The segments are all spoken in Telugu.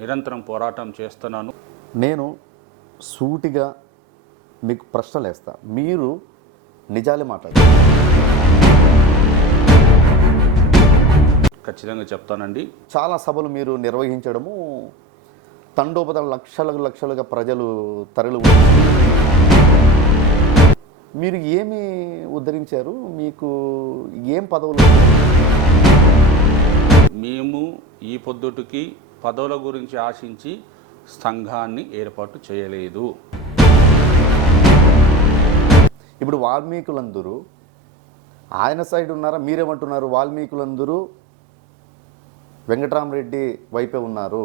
నిరంతరం పోరాటం చేస్తున్నాను. నేను సూటిగా మీకు ప్రశ్నలు వేస్తా మీరు నిజాలే మాట్లాడారు ఖచ్చితంగా చెప్తానండి. చాలా సభలు మీరు నిర్వహించడము తండోపతల లక్షలకు లక్షలుగా ప్రజలు తరలి మీరు ఏమి ఉద్ధరించారు? మీకు ఏం పదవులు? మేము ఈ పొద్దుటికి పదవుల గురించి ఆశించి సంఘాన్ని ఏర్పాటు చేయలేదు. ఇప్పుడు వాల్మీకులందరూ ఆయన సైడ్ ఉన్నారా? మీరేమంటున్నారు? వాల్మీకులందరూ వెంకటరామరెడ్డి వైపే ఉన్నారు.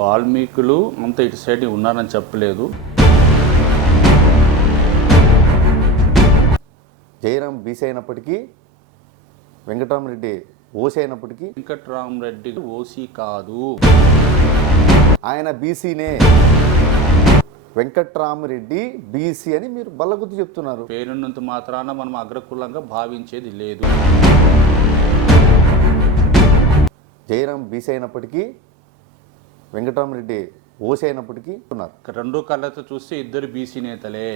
వాల్మీకులు అంత ఇటు సైడ్ ఉన్నారని చెప్పలేదు. జయరాం బీసీ అయినప్పటికీ వెంకటరామరెడ్డి ఓసీ అయినప్పటికీ వెంకట్రామరెడ్డి ఓసీ కాదు. ఆయన బీసీనే. వెంకట్రామరెడ్డి బీసీ అని మీరు బల్లగుద్దు చెప్తున్నారు. పేరున్నంత మాత్రాన మనం అగ్రకులంగా భావించేది లేదు. జయరాం బీసీ అయినప్పటికీ వెంకటరామరెడ్డి ఓసీ అయినప్పటికీ ఉన్నారు. రెండు కళ్ళతో చూస్తే ఇద్దరు బీసీ నేతలే.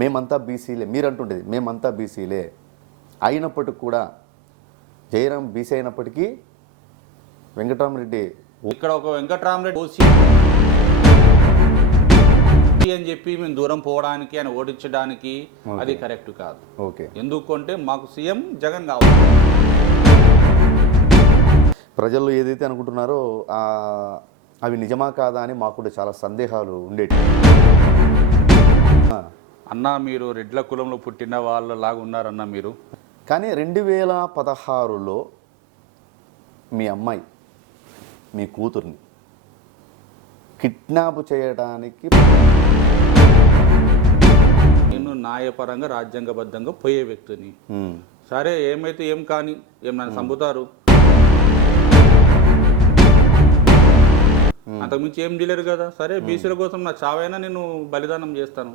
మేమంతా బీసీలే. మీరు అంటుండేది మేమంతా బీసీలే. అయినప్పటికి కూడా జయరాం బీసీ అయినప్పటికీ వెంకటరామరెడ్డి ఇక్కడ ఒక వెంకట్రామరెడ్డి ఓసీ అని చెప్పి మేము దూరం పోవడానికి ఆయన ఓడించడానికి అది కరెక్ట్ కాదు. ఓకే. ఎందుకంటే మాకు సీఎం జగన్ కావాలి. ప్రజలు ఏదైతే అనుకుంటున్నారో అవి నిజమా కాదా అని మాకు కూడా చాలా సందేహాలు ఉండేవి అన్న మీరు రెడ్ల కులంలో పుట్టిన వాళ్ళలాగా ఉన్నారన్న మీరు? కానీ రెండు వేల పదహారులో మీ అమ్మాయి మీ కూతుర్ని కిడ్నాప్ చేయడానికి నేను న్యాయపరంగా రాజ్యాంగబద్ధంగా పోయే వ్యక్తిని. సరే ఏమైతే ఏం కానీ ఏం నన్ను చంపుతారు? అంతకుమించి ఏం డీలర్ కదా? సరే బీసీల కోసం నా చావైనా నేను బలిదానం చేస్తాను.